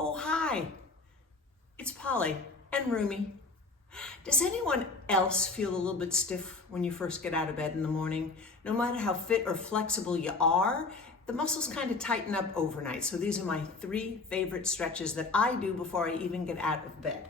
Oh, hi, it's Polly and Rumi. Does anyone else feel a little bit stiff when you first get out of bed in the morning? No matter how fit or flexible you are, the muscles kind of tighten up overnight. So these are my 3 favorite stretches that I do before I even get out of bed.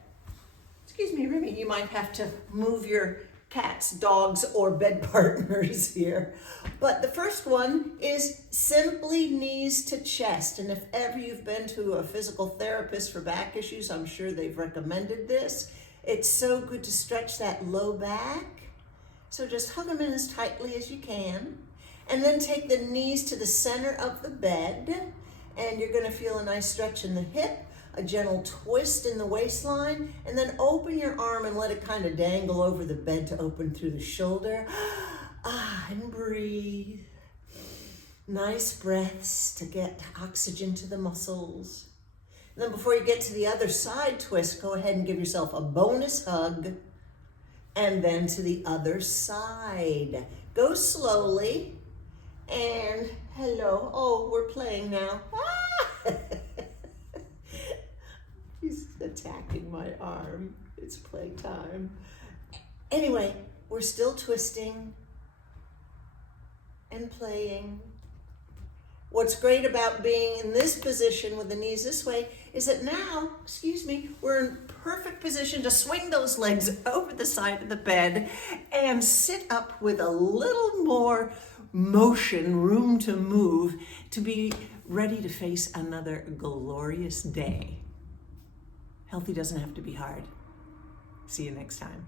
Excuse me, Rumi, you might have to move your cats, dogs, or bed partners here. But the first one is simply knees to chest. And if ever you've been to a physical therapist for back issues, I'm sure they've recommended this. It's so good to stretch that low back. So just hug them in as tightly as you can. And then take the knees to the center of the bed. And you're gonna feel a nice stretch in the hip, a gentle twist in the waistline, and then open your arm and let it kind of dangle over the bed to open through the shoulder. And breathe. Nice breaths to get oxygen to the muscles. And then before you get to the other side twist, go ahead and give yourself a bonus hug. And then to the other side. Go slowly. And hello. Oh, we're playing now. He's attacking my arm. It's playtime. Anyway, we're still twisting and playing. What's great about being in this position with the knees this way is that now, we're in perfect position to swing those legs over the side of the bed and sit up with a little more motion, room to move, to be ready to face another glorious day. Healthy doesn't have to be hard. See you next time.